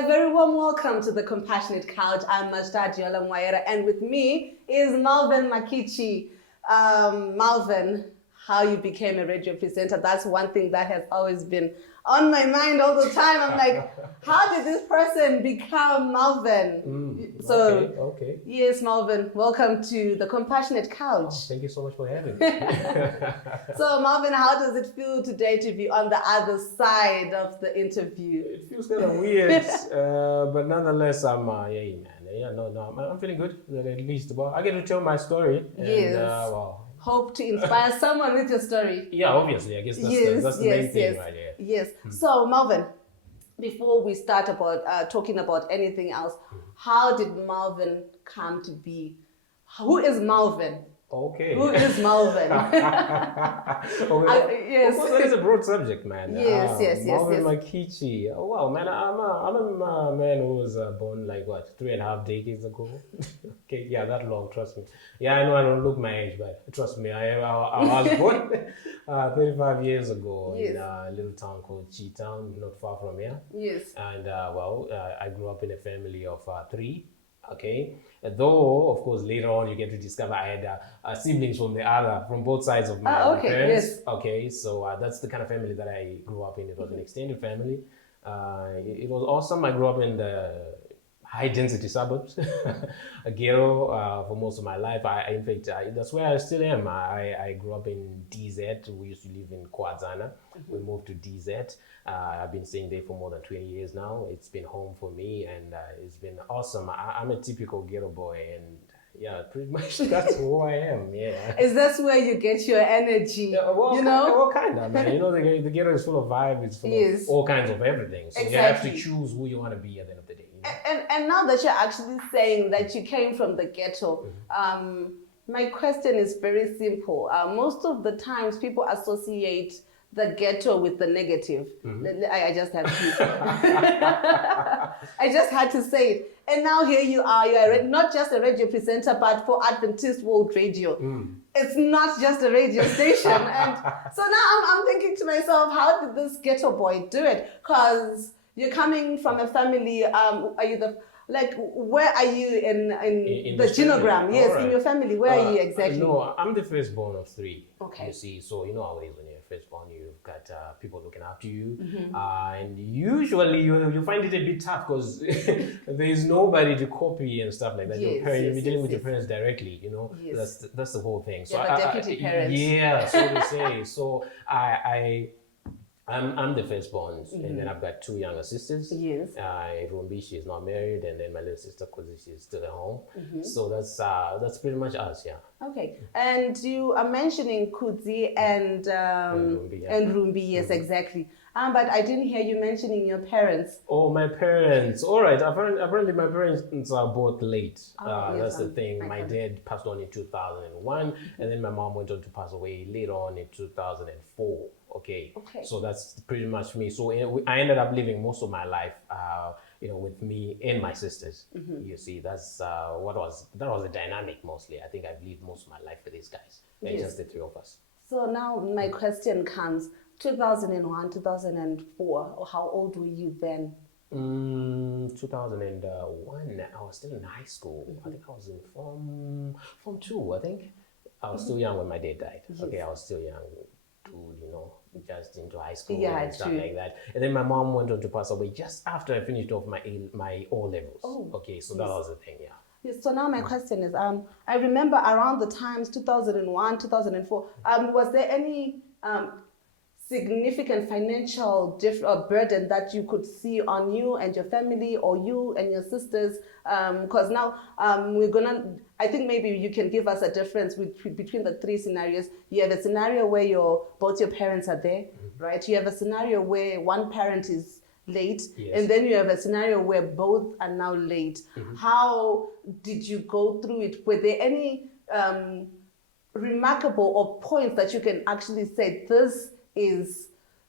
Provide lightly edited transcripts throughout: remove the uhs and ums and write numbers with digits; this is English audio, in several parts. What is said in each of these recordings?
A very warm welcome to the Compassionate Couch. I'm Mashtadi Olamwaera, and with me is Melvin Makichi. Melvin, how you became a radio presenter, that's one thing that has always been on my mind all the time. I'm like, how did this person become Melvin? Okay. Yes, Melvin, welcome to the Compassionate Couch. Oh, thank you so much for having me. So, Melvin, how does it feel today to be on the other side of the interview? It feels kind of weird, but nonetheless, I'm I'm feeling good. At least, well, I get to tell my story. Yes. And, hope to inspire someone with your story. Yeah, obviously, I guess that's the main thing right here. Yes. So, Melvin, before we start about talking about anything else, how did Melvin come to be? Who is Melvin? Okay. Who is Melvin? Yes. Of course, that is a broad subject, man. Yes. Melvin Makichi. Oh, wow, man. I'm a man who was born 3.5 decades ago. Okay, yeah, that long. Trust me. Yeah, I know I don't look my age, but trust me, I was born 35 years ago in a little town called Chi-Town, not far from here. Yes. And I grew up in a family of 3. Okay, though of course later on you get to discover I had siblings from both sides of my parents. Yes. Okay, so that's the kind of family that I grew up in. It was an extended family. It was awesome. I grew up in the high density suburbs, a ghetto for most of my life. In fact, that's where I still am. I grew up in DZ. We used to live in Kwazana. We moved to DZ. I've been staying there for more than 20 years now. It's been home for me, and it's been awesome. I'm a typical ghetto boy, and yeah, pretty much that's who I am. Yeah. Is that where you get your energy? Well, kind of, man. The ghetto is full of vibe. It's full of all kinds of everything. So you have to choose who you want to be at the end of the day. And now that you're actually saying that you came from the ghetto, my question is very simple. Most of the times people associate the ghetto with the negative. I just have to. I just had to say it. And now here you are not just a radio presenter, but for Adventist World Radio. It's not just a radio station. And so now I'm thinking to myself, how did this ghetto boy do it? Because you're coming from a family, where are you in the genogram? Yes, right. In your family, where are you exactly? No, I'm the firstborn of 3. Okay. You see, so you know how it is when you're firstborn, you've got people looking after you. And usually you find it a bit tough because there is nobody to copy and stuff like that. Yes, you're dealing with your parents directly, Yes. That's the whole thing. So deputy parents. Yeah, so to say. So I'm the firstborn, and then I've got 2 younger sisters. Yes. Rumbi, she's not married, and then my little sister, Kuzi, she's still at home. So that's pretty much us, yeah. Okay, and you are mentioning Kuzi and Rumbi, yes, exactly. But I didn't hear you mentioning your parents. Oh, my parents. All right. Apparently my parents are both late. That's the thing. My dad passed on in 2001, and then my mom went on to pass away later on in 2004. Okay. So that's pretty much me. So I ended up living most of my life, with me and my sisters. You see, that was the dynamic mostly. I think I've lived most of my life with these guys. Yes. Just the 3 of us. So now my question comes, 2001, 2004, how old were you then? 2001, I was still in high school. I think I was in form 2, I think. I was still young when my dad died. Yes. Okay, I was still young, just into high school and stuff like that. And then my mom went on to pass away just after I finished off my O levels. Okay, so that was the thing, yeah. Yes, so now my question is, I remember around the times 2001, 2004, was there any significant financial burden that you could see on you and your family, or you and your sisters? Because now I think maybe you can give us a difference between the 3 scenarios. You have a scenario where both your parents are there, right? You have a scenario where one parent is late, and then you have a scenario where both are now late. How did you go through it? Were there any remarkable or points that you can actually say,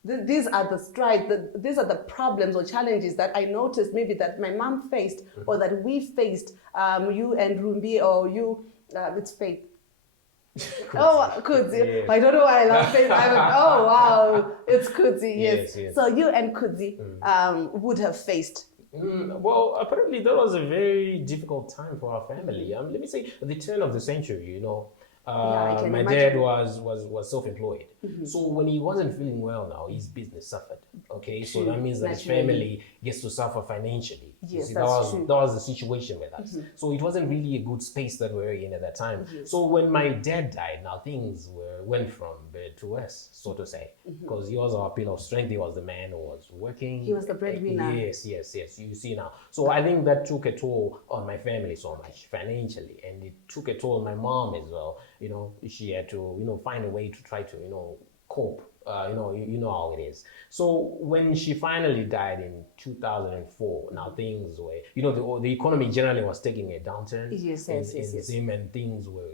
these are the strides, these are the problems or challenges that I noticed maybe that my mom faced or that we faced, you and Rumbi, or you, it's Faith. Kudzi. I don't know why I love Faith. Oh, wow. It's Kudzi, yes. So you and Kudzi would have faced Well, apparently that was a very difficult time for our family. Let me say, at the turn of the century, Yeah, I can my imagine. dad was self-employed. So when he wasn't feeling well now, his business suffered. Okay, so that means that his Naturally. family gets to suffer financially. You Yes, see, that's true. that was the situation with us. So it wasn't really a good space that we were in at that time. So when my dad died, now things went from bad to worse, so to say, because he was our pillar of strength. He was the man who was working. He was the breadwinner. Yes, yes, yes. You see now. So I think that took a toll on my family so much financially, and it took a toll on my mom as well. She had to, find a way to try to, cope. You know how it is. So when she finally died in 2004, now things were, the economy generally was taking a downturn. Yes, in, yes, yes, in yes. Zim, and things were,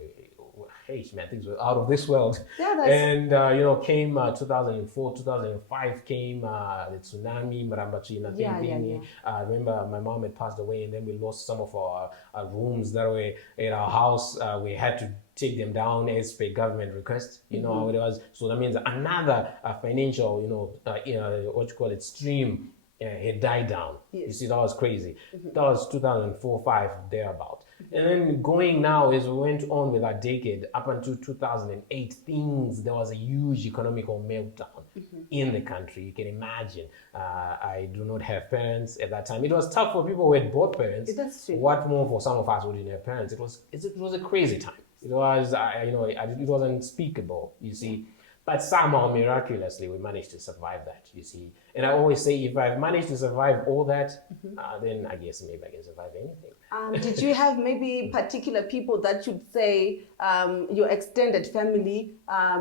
hey man, things were out of this world. Yeah, that's- And came 2004, 2005 came the tsunami, Marambachina, Yeah, yeah. I remember my mom had passed away, and then we lost some of our rooms that were in our house. We had to take them down as per government request. You know how it was. So that means another financial, what you call it, stream had died down. You see, that was crazy. That was 2004, 5, thereabout. And then going now, as we went on with our decade up until 2008, there was a huge economical meltdown in the country. You can imagine. I do not have parents at that time. It was tough for people who had both parents. That's true. What more for some of us who didn't have parents? It was a crazy time. It was, it was unspeakable, you see. But somehow, miraculously, we managed to survive that, you see. And I always say, if I've managed to survive all that, then I guess maybe I can survive anything. Did you have maybe particular people that you'd say, your extended family,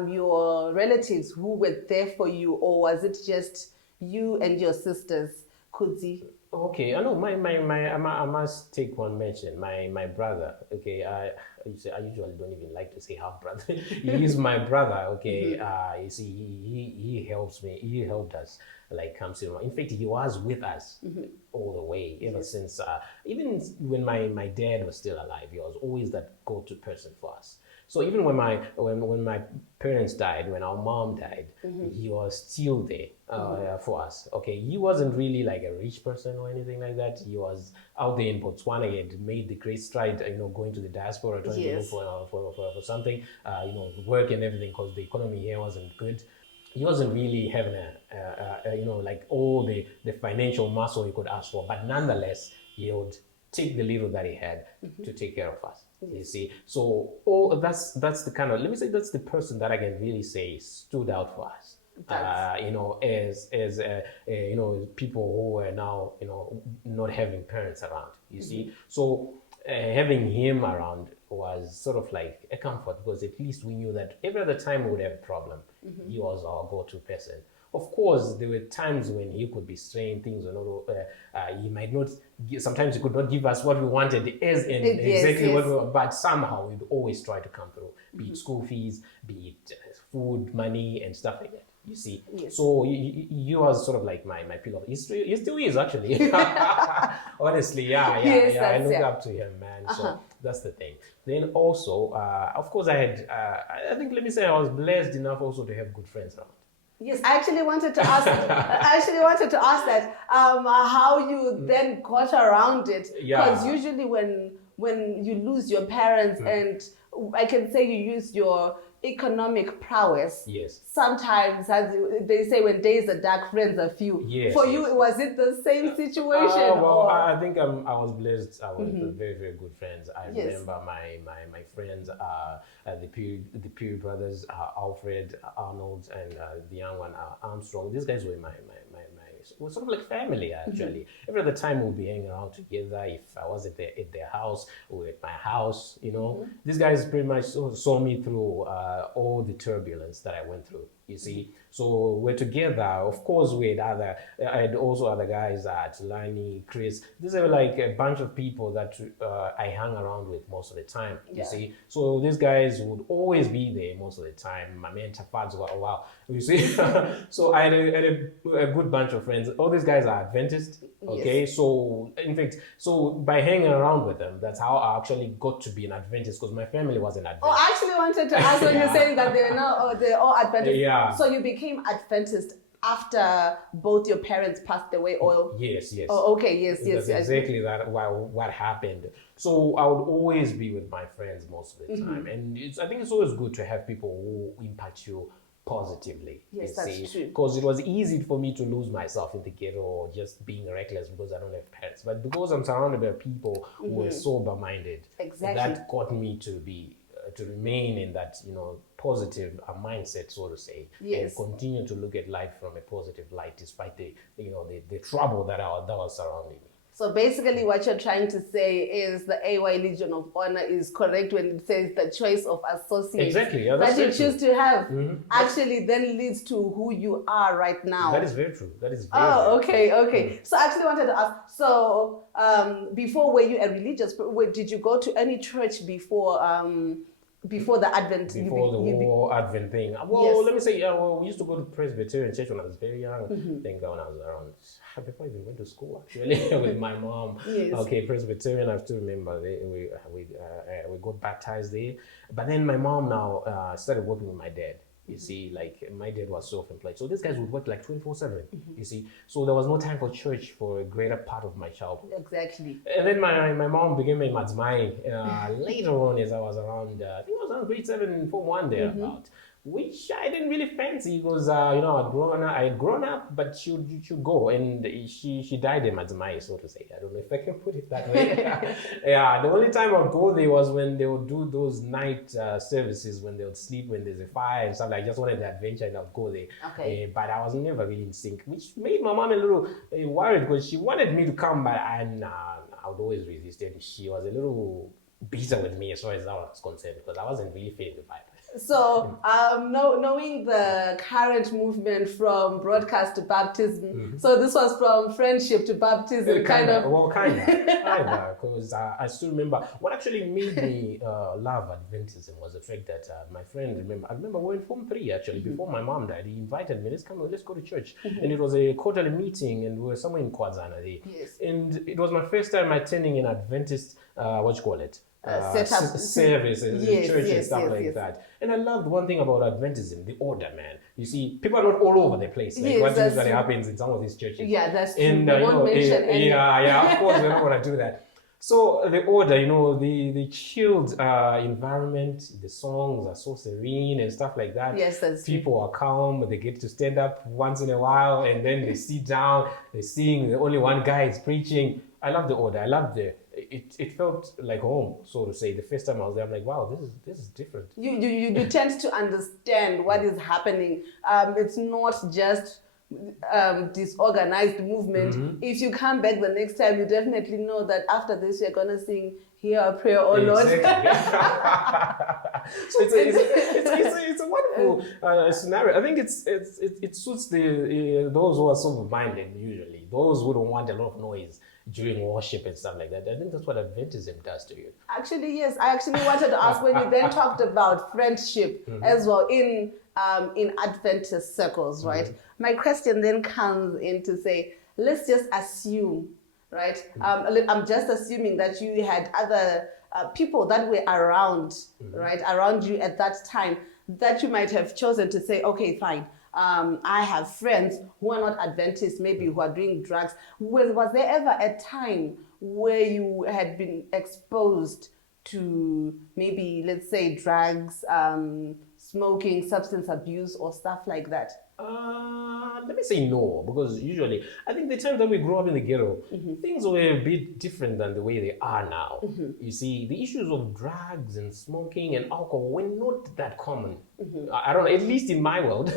your relatives who were there for you, or was it just you and your sisters, Kudzi? Okay, I know I must take one mention. My brother, okay, I usually don't even like to say half brother. He is my brother, okay. You see, he helps me. He helped us like come to. In fact, he was with us all the way ever since. Even when my dad was still alive, he was always that go-to person for us. So even when my parents died, when our mom died, he was still there for us. Okay, he wasn't really like a rich person or anything like that. He was out there in Botswana. He had made the great stride, going to the diaspora, trying to look for something, work and everything, because the economy here wasn't good. He wasn't really having like all the financial muscle he could ask for, but nonetheless, he would take the little that he had to take care of us. You see, so that's the kind of, let me say, that's the person that I can really say stood out for us. As people who were now not having parents around. You see, so having him around was sort of like a comfort, because at least we knew that every other time we would have a problem, he was our go-to person. Of course, there were times when he could be straying things, he might not. Sometimes he could not give us what we wanted exactly what we wanted, but somehow we'd always try to come through, be it school fees, be it food, money, and stuff like that. You see, so he was sort of like my pillar. He still is, actually. Honestly, I look up to him, man. So that's the thing. Then also, of course, I had. I think, let me say, I was blessed enough also to have good friends around. Yes, I actually wanted to ask. That how you then got around it, because usually when you lose your parents, and I can say you use your economic prowess. Yes. Sometimes, as they say, when days are dark, friends are few. Yes. For you, was it the same situation? I think I was blessed. I was very, very good friends. I remember my friends, the Peary brothers, Alfred, Arnold, and the young one, Armstrong. These guys were my sort of like family, actually. Every other time we'll be hanging around together. If I was at their house or at my house, these guys pretty much saw me through all the turbulence that I went through. You see, so we're together. Of course, I had also other guys, Lani, Chris. These are like a bunch of people that I hung around with most of the time. You see, so these guys would always be there most of the time. My mentor, Fads, wow. You see, so I had a good bunch of friends. All these guys are Adventists. Okay, so in fact, by hanging around with them, that's how I actually got to be an Adventist, because my family was an Adventist. Oh, I actually wanted to ask when you're saying that they're all Adventists. Yeah. So you became Adventist after both your parents passed away, or? Yes, yes. Oh, okay, yes, yes. That's exactly that. What happened. So I would always be with my friends most of the time, and I think it's always good to have people who impact you positively. Yes, that's true. Because it was easy for me to lose myself in the ghetto or just being reckless because I don't have parents. But because I'm surrounded by people who were sober-minded, Exactly. that got me to be to remain in that positive mindset, so to say, Yes. and continue to look at life from a positive light despite the trouble that was surrounding me. So basically what you're trying to say is the AY Legion of Honor is correct when it says the choice of associates Exactly, yeah, that you that's very choose to have actually then leads to who you are right now. That is very true. That is very Oh, very okay. So I actually wanted to ask, so before, were you a religious, did you go to any church before the Advent? Before the whole Advent thing. Well, Yes. let me say, we used to go to Presbyterian church when I was very young. I think when I was around, before I even went to school, actually, with my mom. Yes. Okay, Presbyterian, I have to remember, we got baptized there. But then my mom now started working with my dad. You see, like my dad was self-employed. So these guys would work like 24/7, you see. So there was no time for church for a greater part of my childhood. Exactly. And then my mom became a Matsmai later on as I was around, I think I was around grade 7, Form 1 there about. Which I didn't really fancy because I had grown up, but she would go, and she died in Matsmai, so to say. I don't know if I can put it that way. Yeah, the only time I'd go there was when they would do those night services, when they would sleep when there's a fire and stuff. I just wanted the adventure, and I'd go there. Okay. But I was never really in sync, which made my mom a little worried because she wanted me to come, but I would always resist, and she was a little bitter with me as far as that was concerned because I wasn't really feeling the vibe. So, knowing the current movement from broadcast to baptism, so this was from friendship to baptism, kind of. Well, kind of, because I still remember what actually made me love Adventism was the fact that my friend, I remember we were in Form 3 actually, before my mom died. He invited me, let's go to church. And it was a quarterly meeting, and we were somewhere in Kwazana there. Yes. And it was my first time attending an Adventist, services in church and stuff like that. And I loved one thing about Adventism, the order, man. You see, people are not all over the place. Like what usually happens in some of these churches. Yeah, that's true. And, of course, we don't want to do that. So the order, the chilled environment, the songs are so serene and stuff like that. Yes, that's true. People are calm. They get to stand up once in a while, and then they sit down. They sing. The only one guy is preaching. I love the order. I love it felt like home, so to say. The first time I was there, I'm like, wow, this is different. You tend to understand what is happening. It's not just disorganized movement. If you come back the next time, you definitely know that after this you're gonna sing "Hear Our Prayer, O Lord." Exactly. So it's a wonderful scenario. I think it suits those who are sober-minded usually. Those who don't want a lot of noise during worship and stuff like that. I think that's what Adventism does to you. Actually, yes. I actually wanted to ask when you then talked about friendship as well in Adventist circles, right? My question then comes in to say, let's just assume, right? I'm just assuming that you had other people that were around, right, around you at that time, that you might have chosen to say, okay, fine. I have friends who are not Adventists, maybe who are doing drugs. Was there ever a time where you had been exposed to maybe, let's say, drugs, smoking, substance abuse, or stuff like that? Let me say no, because usually, I think the time that we grew up in the ghetto, things were a bit different than the way they are now. You see, the issues of drugs and smoking and alcohol were not that common. I don't know, at least in my world.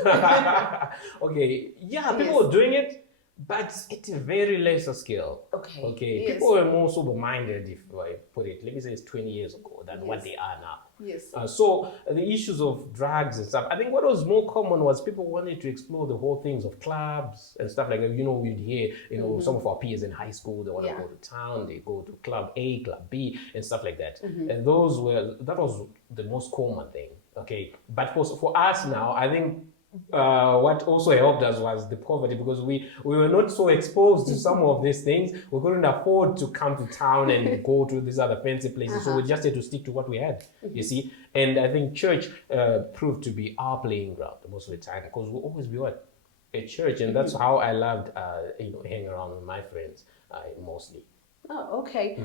Okay, yeah, people were doing it, but at a very lesser scale. Okay, yes. People were more sober-minded, if I put it, let me say it's 20 years ago than what they are now. Yes. So the issues of drugs and stuff, I think what was more common was people wanted to explore the whole things of clubs and stuff like that. We'd hear, some of our peers in high school, they want to go to town, they go to club A, club B, and stuff like that. And that was the most common thing. Okay, but for us now, I think what also helped us was the poverty, because we were not so exposed to some of these things. We couldn't afford to come to town and go to these other fancy places, so we just had to stick to what we had, you see. And I think church proved to be our playing ground most of the time, because we'll always be at church, and that's how I loved, hanging around with my friends mostly. Oh, okay.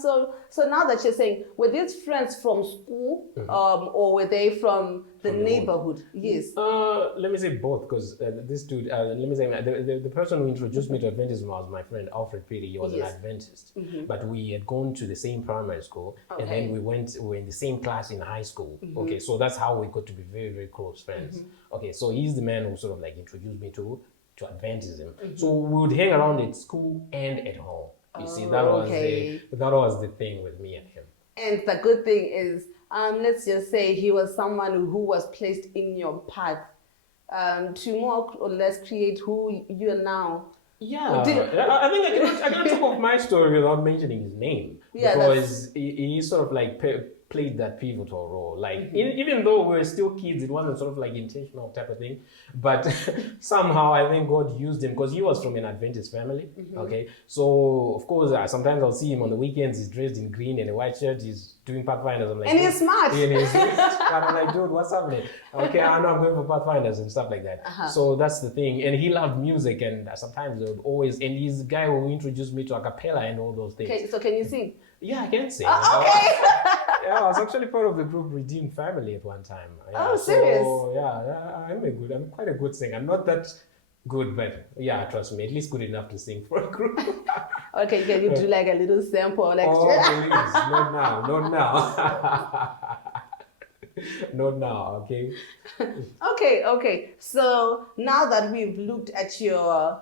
So now that you're saying, were these friends from school, or were they from the neighborhood? Yes. Let me say both, because this dude, let me say, the person who introduced me to Adventism was my friend Alfred. He was an Adventist, but we had gone to the same primary school, and then we were in the same class in high school. Okay, so that's how we got to be very, very close friends. Okay, so he's the man who sort of like introduced me to Adventism. So we would hang around at school and at home. You see, that was the thing with me and him. And the good thing is, let's just say he was someone who was placed in your path to more or less create who you are now. Yeah, I think I cannot talk of my story without mentioning his name, because he sort of like played that pivotal role. Like even though we were still kids, it wasn't sort of like intentional type of thing, but somehow I think God used him because he was from an Adventist family. Okay, so of course sometimes I'll see him on the weekends. He's dressed in green and a white shirt. He's doing Pathfinders. I'm like, and he's smart. And I'm like, dude, what's happening? Okay, I'm not going for Pathfinders and stuff like that. So that's the thing. And he loved music, and sometimes they would always. And he's the guy who introduced me to a cappella and all those things. Okay, so can you sing? Yeah, I can sing. Okay. Yeah, I was actually part of the group Redeemed Family at one time. Yeah, oh, serious? So, I'm quite a good singer. I'm not that good, but yeah, trust me, at least good enough to sing for a group. Okay, can you do like a little sample? Like, please, not now. Not now, okay? Okay. So now that we've looked at your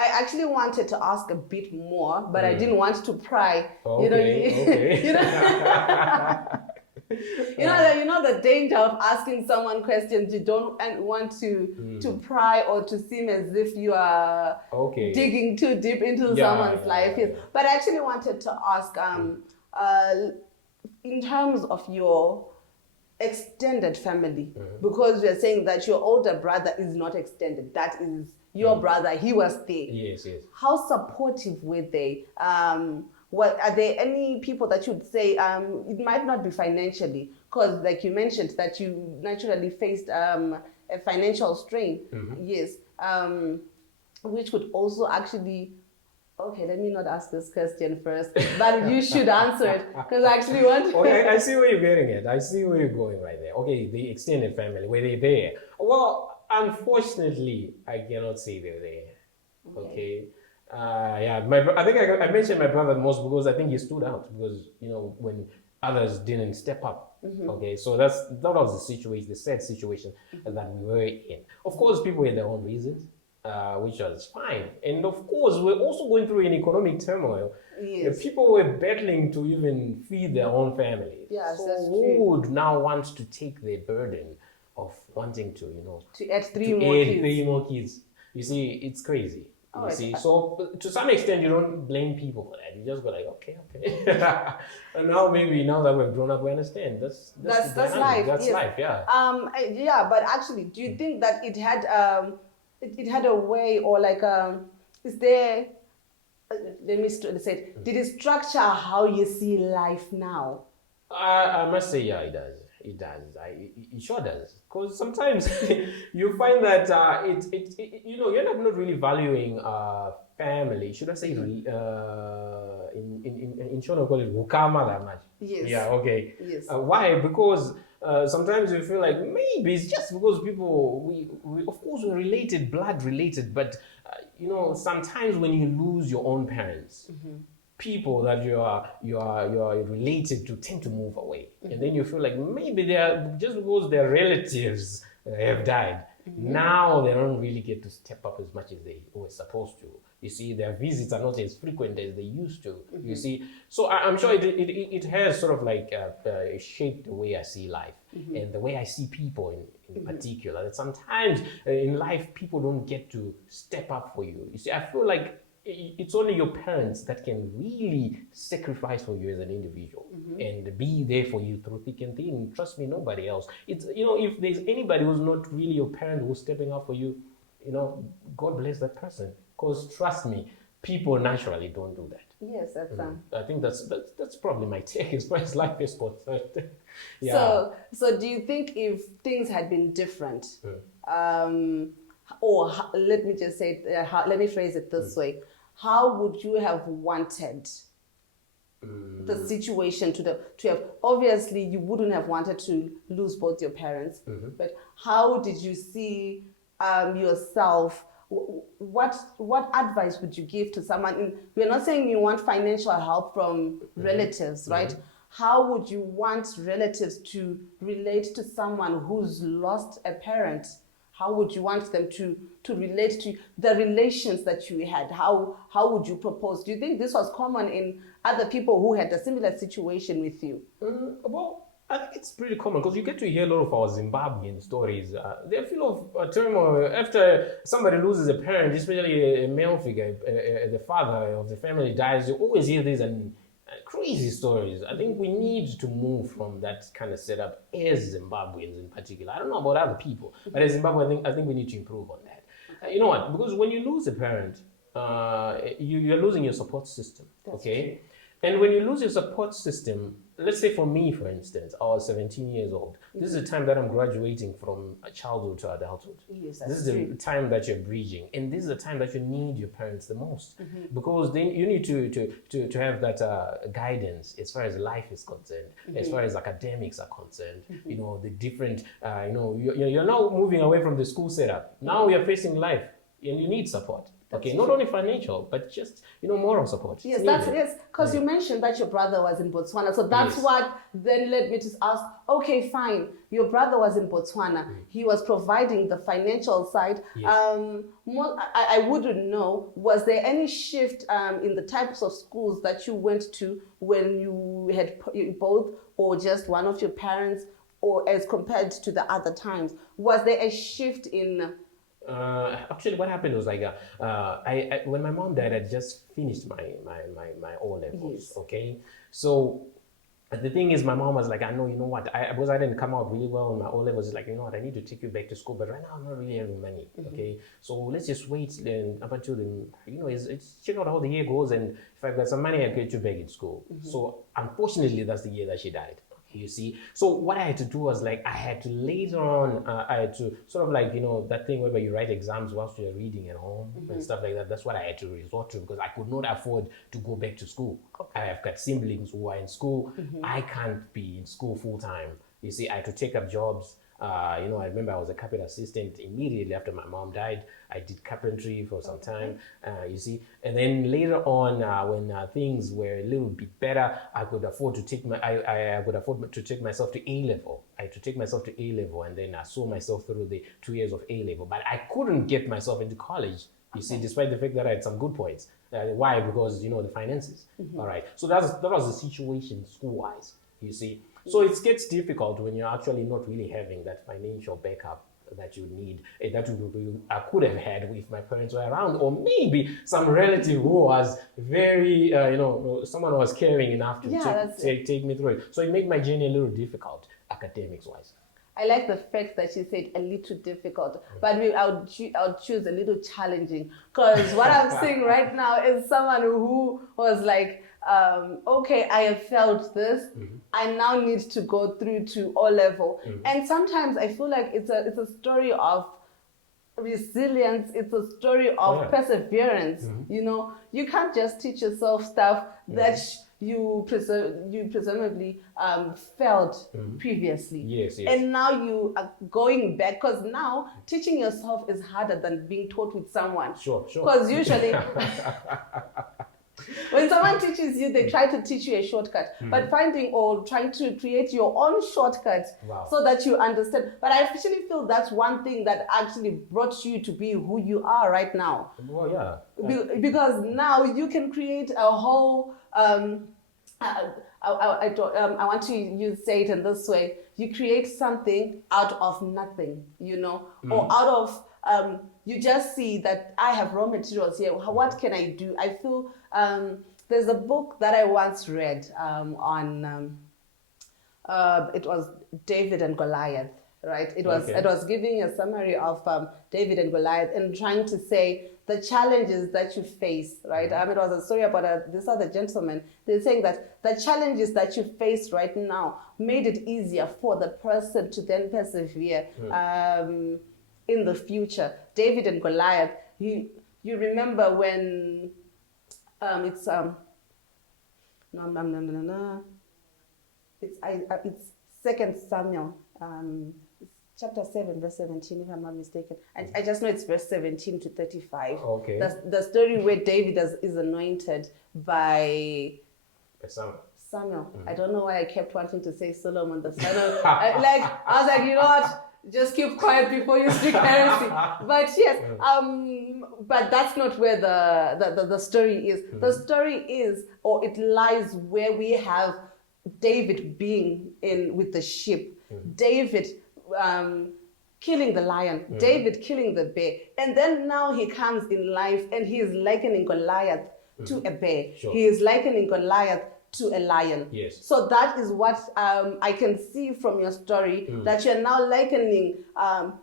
I actually wanted to ask a bit more, but I didn't want to pry. Okay. You know the danger of asking someone questions. You don't want to pry or to seem as if you are digging too deep into someone's life. Yes. But I actually wanted to ask, in terms of your extended family, because we are saying that your older brother is not extended. That is your brother. He was there. Yes. How supportive were they? What are there any people that you'd say it might not be financially, because like you mentioned that you naturally faced a financial strain. Yes. Which could also actually. Okay, let me not ask this question first, but you should answer it, because I actually want to... Okay, I see where you're getting at. I see where you're going right there. Okay, the extended family, were they there? Well, unfortunately, I cannot say they're there. Okay. I think I mentioned my brother most because I think he stood out, because, when others didn't step up. Okay, so that was the situation, the sad situation that we were in. Of course, people had their own reasons. Which was fine. And of course, we're also going through an economic turmoil. Yes. People were battling to even feed their own families. Yes, so that's who true. would now want to take the burden of wanting to, to add three more kids? You see, it's crazy. You see, so to some extent, you don't blame people for that. You just go like, okay. And now that we've grown up, we understand. That's life. That's life, yeah. But actually, do you think that it had it had a way, or like is there let me say it, did it structure how you see life now? I must say, yeah, it does. It sure does. Because sometimes you find that you end up not really valuing family. Should I say in Shona call it wukama that much? Yes. Yeah. Okay. Yes. Why? Because sometimes you feel like maybe it's just because people we of course we're related, blood related, but sometimes when you lose your own parents. People that you are related to tend to move away, and then you feel like maybe they are just because their relatives have died. Now they don't really get to step up as much as they were supposed to. You see, their visits are not as frequent as they used to. You see, so I'm sure it has sort of like shaped the way I see life and the way I see people in particular. That sometimes in life people don't get to step up for you. You see, I feel like it's only your parents that can really sacrifice for you as an individual and be there for you through thick and thin. Trust me, nobody else. It's if there's anybody who's not really your parent who's stepping up for you, God bless that person. Because trust me, people naturally don't do that. Yes, that's I think that's probably my take as far as life is concerned. Yeah. So do you think if things had been different, or let me just say, let me phrase it this way. How would you have wanted the situation to have, obviously you wouldn't have wanted to lose both your parents, but how did you see yourself? What advice would you give to someone? We're not saying you want financial help from relatives, right? How would you want relatives to relate to someone who's lost a parent? How would you want them to relate to the relations that you had? How would you propose? Do you think this was common in other people who had a similar situation with you? Well, I think it's pretty common because you get to hear a lot of our Zimbabwean stories. They're full of turmoil after somebody loses a parent, especially a male figure, the father of the family dies. You always hear these and crazy stories. I think we need to move from that kind of setup as Zimbabweans in particular. I don't know about other people, but as Zimbabwe, I think we need to improve on that. You know what? Because when you lose a parent, you're losing your support system. That's okay? True. And when you lose your support system, let's say for me, for instance, I was 17 years old. This is the time that I'm graduating from childhood to adulthood. Yes, this is the time that you're bridging. And this is the time that you need your parents the most. Because then you need to have that guidance as far as life is concerned, as far as academics are concerned. You know, the different, you're now moving away from the school setup. Now you're facing life and you need support. Okay, not only financial, but just, moral support. Yes, because you mentioned that your brother was in Botswana. So that's what then led me to ask, okay, fine, your brother was in Botswana. He was providing the financial side. I wouldn't know, was there any shift in the types of schools that you went to when you had both or just one of your parents, or as compared to the other times? Was there a shift in... Actually, what happened was like, I when my mom died, I just finished my O levels. Okay, so the thing is, my mom was like, I know, you know what, because I didn't come out really well in my O levels. Like, you know what, I need to take you back to school, but right now I'm not really having money. Okay, so let's just wait up until the, it's check out how the year goes, and if I've got some money, I'll get you back in school. So unfortunately, that's the year that she died. You see, so what I had to do was like, I had to later on, I had to sort of like, that thing where you write exams whilst you're reading at home and stuff like that. That's what I had to resort to because I could not afford to go back to school. I have got siblings who are in school. I can't be in school full time. You see, I had to take up jobs. I remember I was a carpet assistant immediately after my mom died. I did carpentry for some time, you see. And then later on, when things were a little bit better, I could afford to take I could afford to take myself to A level. I had to take myself to A level, and then I saw myself through the 2 years of A level. But I couldn't get myself into college, you see, despite the fact that I had some good points. Why? Because, the finances. All right. So that was the situation school-wise, you see. So it gets difficult when you're actually not really having that financial backup that you need, that I could have had if my parents were around, or maybe some relative who was very, someone who was caring enough to take me through it. So it made my journey a little difficult, academics-wise. I like the fact that you said a little difficult, but I would choose a little challenging, because what I'm seeing right now is someone who was like, okay, I have felt this. I now need to go through to O level. And sometimes I feel like it's a story of resilience. It's a story of perseverance. You can't just teach yourself stuff that you presumably felt previously. Yes. And now you are going back, because now teaching yourself is harder than being taught with someone. Sure. Because usually when someone teaches you, they try to teach you a shortcut, but finding or trying to create your own shortcut so that you understand. But I actually feel that's one thing that actually brought you to be who you are right now. Well, yeah. Because now you can create a whole, I want to say it in this way, you create something out of nothing, or out of, you just see that I have raw materials here. What can I do? I feel there's a book that I once read on, it was David and Goliath, right? It was giving a summary of David and Goliath and trying to say the challenges that you face, right? It was a story about this other gentleman. They're saying that the challenges that you face right now made it easier for the person to then persevere. in the future. David and Goliath. You remember when it's it's 2 Samuel, chapter 7, verse 17, if I'm not mistaken. I just know it's verse 17 to 35. Okay. That's the story where David is anointed by Samuel. I don't know why I kept wanting to say Solomon, the son of... I was like, you know what? Just keep quiet before you speak heresy. But yes, but that's not where the story is. The story is, or it lies where we have David being with the sheep, David killing the lion, David killing the bear, and then now he comes in life and he is likening Goliath to a bear. Sure. He is likening Goliath to a lion. Yes. So that is what I can see from your story, that you're now likening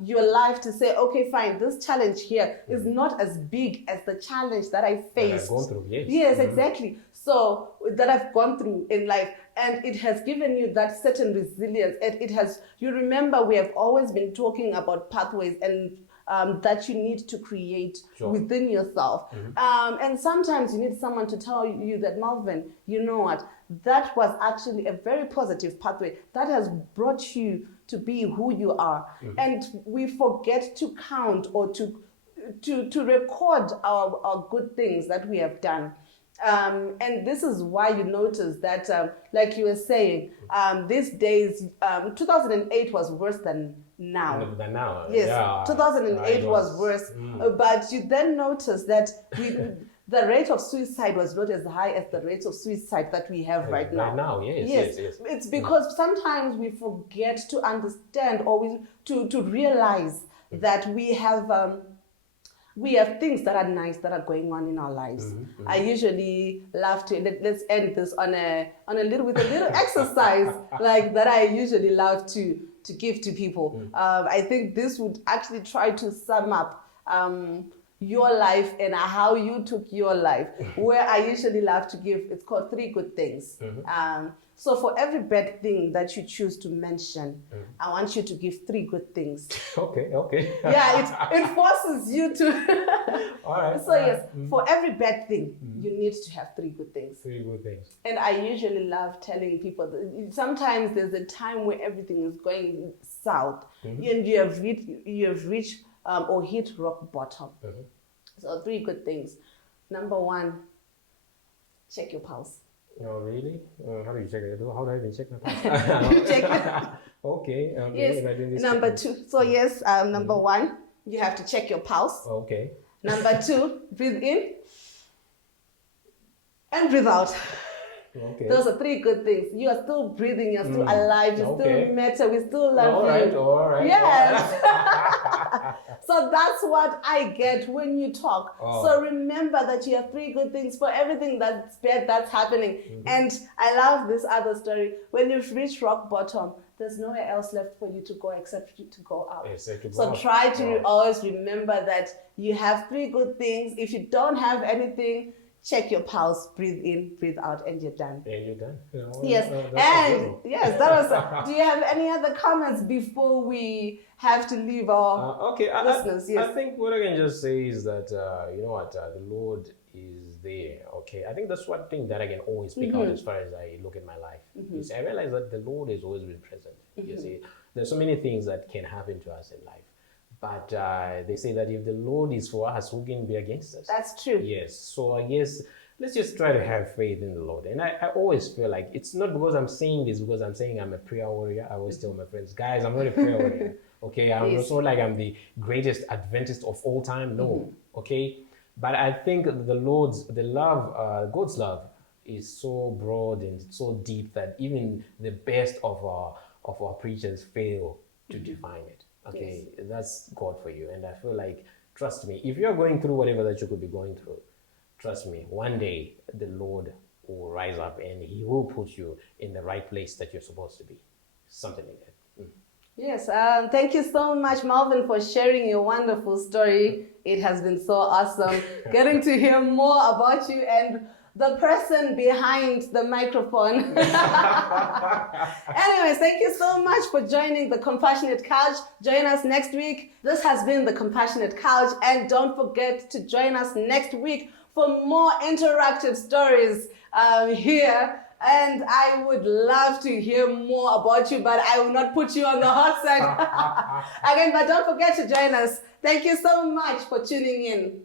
your life to say, okay, fine, this challenge here is not as big as the challenge that I faced. That I've gone through, yes. Yes, exactly. So that I've gone through in life, and it has given you that certain resilience. And it has, you remember, we have always been talking about pathways and that you need to create within yourself. And sometimes you need someone to tell you that, Melvin, you know what? That was actually a very positive pathway that has brought you to be who you are. And we forget to count or to record our good things that we have done. And this is why you notice that, like you were saying, these days, 2008 was worse than now. Than now. Yes, Yeah, 2008 was worse. But you then notice that the rate of suicide was not as high as the rate of suicide that we have right now. Right now, yes. It's because sometimes we forget to understand or to realize that we have things that are nice that are going on in our lives. I usually love to let's end this on a little exercise like that I usually love to give to people. I think this would actually try to sum up your life and how you took your life. Where I usually love to give, it's called 3 good things. So for every bad thing that you choose to mention, I want you to give 3 good things. Okay. Yeah, it forces you to. All right. So yes, for every bad thing, you need to have 3 good things. 3 good things. And I usually love telling people that sometimes there's a time where everything is going south, and you have reached or hit rock bottom. So 3 good things. Number 1, check your pulse. Oh, really? How do you check it? How do I even check my pulse? You check it. Okay. Yes. Number 2. So yes, number 1, you have to check your pulse. Okay. Number 2, breathe in and breathe out. Okay. Those are 3 good things. You are still breathing, you're still alive, you still matter, we still love you. All right. Yes. So that's what I get when you talk. So remember that you have 3 good things for everything that's bad that's happening. And I love this other story. When you've reached rock bottom, there's nowhere else left for you to go except to go out. So try to always remember that you have 3 good things. If you don't have anything, check your pulse, breathe in, breathe out, and you're done. And you're done. Yes. And yes, that was. Do you have any other comments before we have to leave our listeners? I think what I can just say is that you know what, the Lord is there. Okay, I think that's one thing that I can always pick out as far as I look at my life. Is I realize that the Lord has always been present. You see, there's so many things that can happen to us in life. But they say that if the Lord is for us, who can be against us? That's true. Yes. So I guess let's just try to have faith in the Lord. And I always feel like it's not because I'm saying this, because I'm saying I'm a prayer warrior. I always tell my friends, guys, I'm not a prayer warrior. Okay. I'm not like I'm the greatest Adventist of all time. No. Okay. But I think God's love is so broad and so deep that even the best of our preachers fail to define it. Okay, that's God for you. And I feel like, trust me, if you're going through whatever that you could be going through, trust me, one day the Lord will rise up and he will put you in the right place that you're supposed to be. Something like that. Yes, thank you so much, Melvin, for sharing your wonderful story. It has been so awesome getting to hear more about you and the person behind the microphone. Anyway, Anyways, thank you so much for joining the Compassionate Couch. Join us next week. This has been the Compassionate Couch, and don't forget to join us next week for more interactive stories here. And I would love to hear more about you, but I will not put you on the hot side again. But don't forget to join us. Thank you so much for tuning in.